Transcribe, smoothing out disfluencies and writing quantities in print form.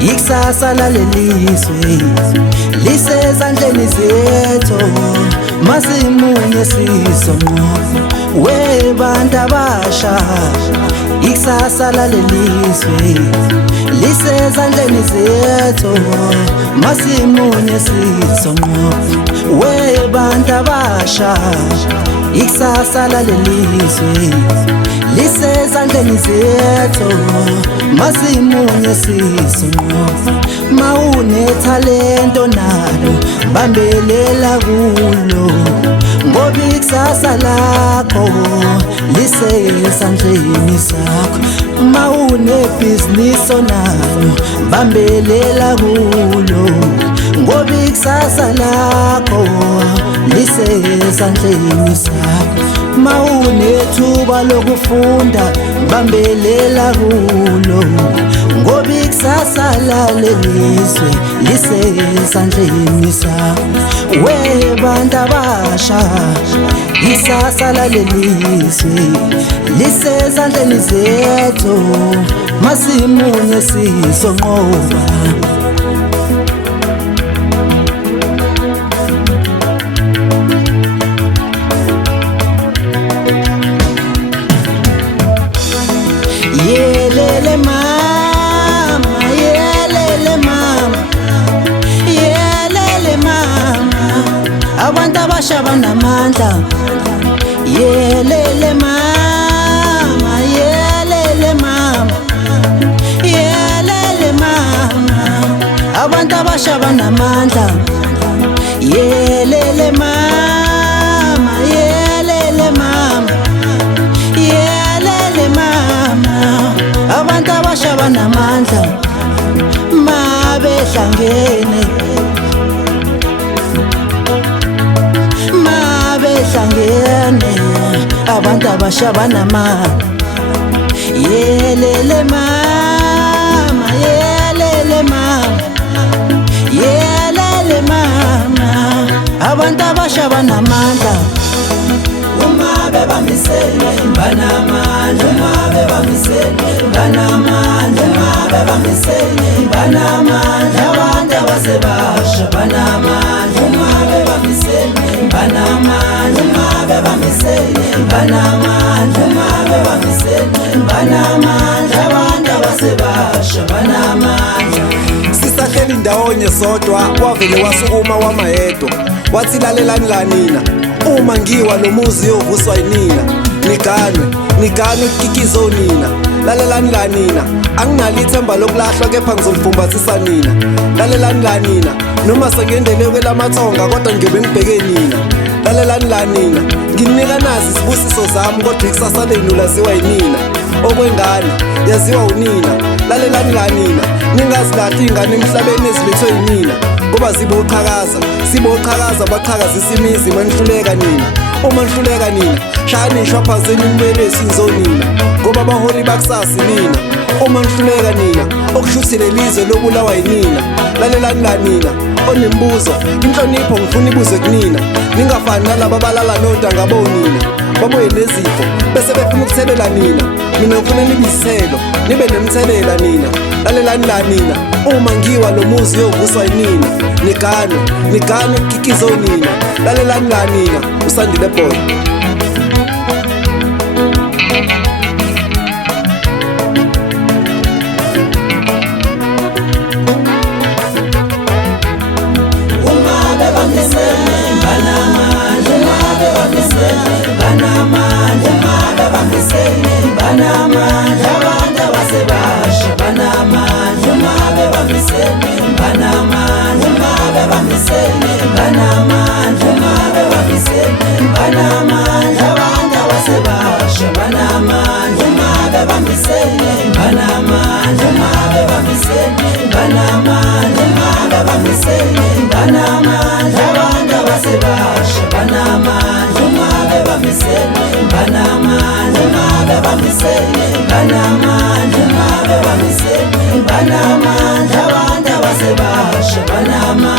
ikusasa lalelizwe lisezandleni zethu, masimunye sizonqoba webantu abasha. Ikusasa lalelizwe lisezandleni zethu, masimunye sizonqoba webantu abasha. Ikusasa lalelizwe lisezandleni zethu, masimunye sizonqoba. Mawunethalento nalo bambelela kulo, ngoba ikusasa lakho lisezandleni zakho. Mawunebhizinisi nalo bambelela kulo, ngoba ikusasa lakho lisezandleni zakho. Mawunethuba lokufunda bambelela kulo, ngoba ikusasa lalelizwe lisezandleni zakho. Webantu abasha, ikusasa lalelizwe lisezandleni zethu, masimunye sizonqoba. Yelele mama, yelele mama, yelele mama, abantu abasha banamandla. Yelele mama, yelele mama, yelele mama, abantu abasha banamandla. Yelele mama, yelele mama, yelele mama, abantu abasha banamandla. Mabehlangene, mabehlangene, abantu abasha banamandla. Yelele mama, yelele mama, yelele mama, abantu abasha banamandla. Uma bebambisene banamandla, uma bebambisene banamandla, uma bebambisene banamandla, abantu abasebasha banamandla. Uma bebambisene banamandla, uma bebambisene banamandla, uma bebambisene banamandla, abantu abasebasha banamandla. Sisahleli ndawonye sodwa, wavele wasukuma wamayedwa, wathi lalelani kanina, uma ngiwa lo muzi yovuswa yinina. Niganwe kukikizo nina, lalelani kanina, anginalo ithemba lokulahlwa kepha ngizolifumbathisa nina. Lalelani kanina, noma sengendele kwelamathonga kodwa ngiyobe ngibheke nina. Lalelani kanina, nginika nazi isibusiso zami kodwa ikusasa lenu laziwa yinina. Okwengane yaziwa unina. Lalelani kanina, ningazilahli ingane emhlabeni ezilethwe yinina, ngoba siboqhakaza baqhakazisa imizi manihluleka nina. Uma nihluleka nina, shayani ishwaphazeni nimele esinzonina, ngoba abaholi bakusasa nina. Uma nihluleka nina, okushuthi lelizwe lobulawa yinina. Lalelani kanina, onembuzo inhlonipho ngifuna ibuze kunina. Ningafani nalaba abalala nodanga bonina, babuye nezifo bese befuna ukuthelela nina. Mina ngifuna nibiselo, nibe nemthelela nina. Lalelani kanina, uma ngiwa lo muzi yovuswa yinina. Niganwe kukikizo nina. Lalelani kanina, uSandile Boy. Banamandla, abantu abasebasha banamandla. Uma bebambisene banamandla, uma bebambisene banamandla, uma bebambisene banamandla, abantu abasebasha banamandla. Uma bebambisene banamandla, uma bebambisene banamandla, uma bebambisene banamandla, abantu abasebasha banamandla. Uma bebambisene banamandla, uma bebambisene banamandla, uma bebambisene banamandla, abantu abasebasha banamandla.